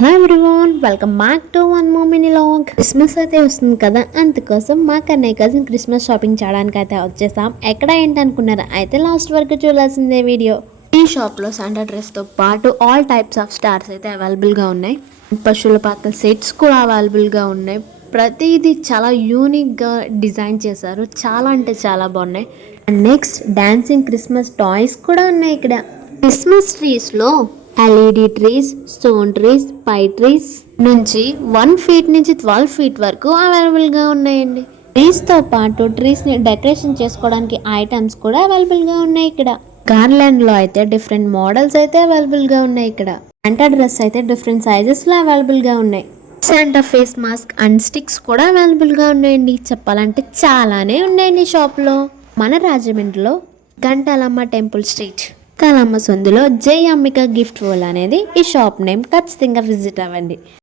Hello everyone, welcome back to one more mini log. Christmas అయితే వస్తుంది కదా, అందుకోసం మా కన్నయ్య కజిన్ క్రిస్మస్ షాపింగ్ చేయడానికి అయితే వచ్చేసాం. ఎక్కడ ఏంటి అనుకున్నారా? అయితే లాస్ట్ వరకు చూడాల్సిందే వీడియో. ఈ షాప్లో శాంటా డ్రెస్తో పాటు ఆల్ టైప్స్ ఆఫ్ స్టార్స్ అయితే అవైలబుల్గా ఉన్నాయి. పశువుల పాకల సెట్స్ కూడా అవైలబుల్గా ఉన్నాయి. ప్రతిదీ చాలా యూనిక్గా డిజైన్ చేశారు. చాలా అంటే చాలా బాగున్నాయి. And next dancing Christmas toys కూడా ఉన్నాయి ఇక్కడ. క్రిస్మస్ ట్రీస్లో ఎల్ఈడి ట్రీస్, స్టోన్ ట్రీస్, పై ట్రీస్ నుంచి 1 feet నుంచి 12 feet వరకు అవైలబుల్గా ఉన్నాయండి. ట్రీస్తో పాటు ట్రీస్ని డెకరేషన్ చేసుకోవడానికి ఐటమ్స్ కూడా అవైలబుల్గా ఉన్నాయి ఇక్కడ. గార్లాండ్లో అయితే డిఫరెంట్ మోడల్స్ అయితే అవైలబుల్గా ఉన్నాయి ఇక్కడ. శాంటా డ్రెస్ అయితే డిఫరెంట్ సైజెస్లో అవైలబుల్గా ఉన్నాయి. Santa face mask and sticks కూడా అవైలబుల్గా ఉన్నాయండి. చెప్పాలంటే చాలానే ఉన్నాయండి షాప్లో. మన రాజమండ్రిలో గంటాలమ్మ టెంపుల్ స్ట్రీట్ కలమ్మ సందులో జై అంబిక గిఫ్ట్ వరల్డ్ అనేది ఈ షాప్ నేమ్. ఖచ్చితంగా విజిట్ అవ్వండి.